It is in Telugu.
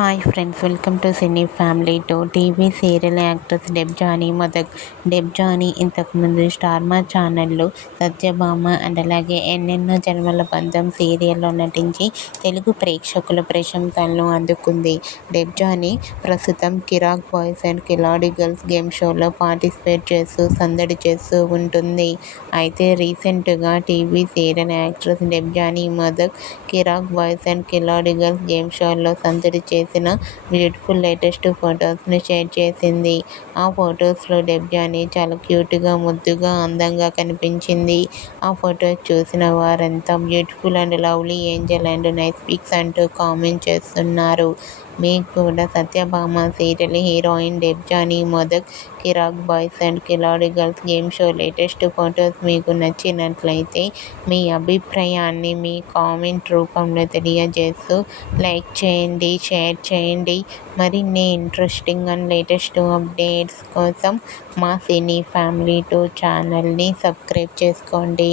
Hi friends, welcome to cine family two. TV serial actress Debjani Modak. Debjani ఇంతకుముందు స్టార్ మా ఛానల్లో సత్యభామ అండ్ అలాగే ఎన్నెన్నో జన్మల బంధం సీరియల్లో నటించి తెలుగు ప్రేక్షకుల ప్రశంసలను అందుకుంది. డెబ్జానీ ప్రస్తుతం Kirrak boys and Khiladi girls game షోలో పార్టిసిపేట్ చేస్తూ సందడి చేస్తూ ఉంటుంది. అయితే రీసెంట్గా TV serial actress Debjani Modak Kirrak boys and Khiladi girls game షోలో సందడి చేసిన బ్యూటిఫుల్ లేటెస్ట్ ఫొటోస్ను షేర్ చేసింది. ఆ ఫొటోస్లో డెబ్జానీ చాలా క్యూట్గా, ముద్దుగా, అందంగా కనిపించింది. ఆ ఫొటోస్ చూసిన వారంతా beautiful and lovely angel and nice pics అంటూ కామెంట్ చేస్తున్నారు. మీకు కూడా Satyabhama serial heroine Debjani Modak Kirrak boys and Khiladi girls game show latest photos మీకు నచ్చినట్లయితే మీ అభిప్రాయాన్ని మీ కామెంట్ రూపంలో తెలియజేస్తూ లైక్ చేయండి, షేర్ చేయండి. మరిన్ని ఇంట్రెస్టింగ్ అండ్ లేటెస్ట్ అప్డేట్స్ కోసం మా సినీ ఫ్యామిలీ టూ ఛానల్ని సబ్స్క్రైబ్ చేసుకోండి.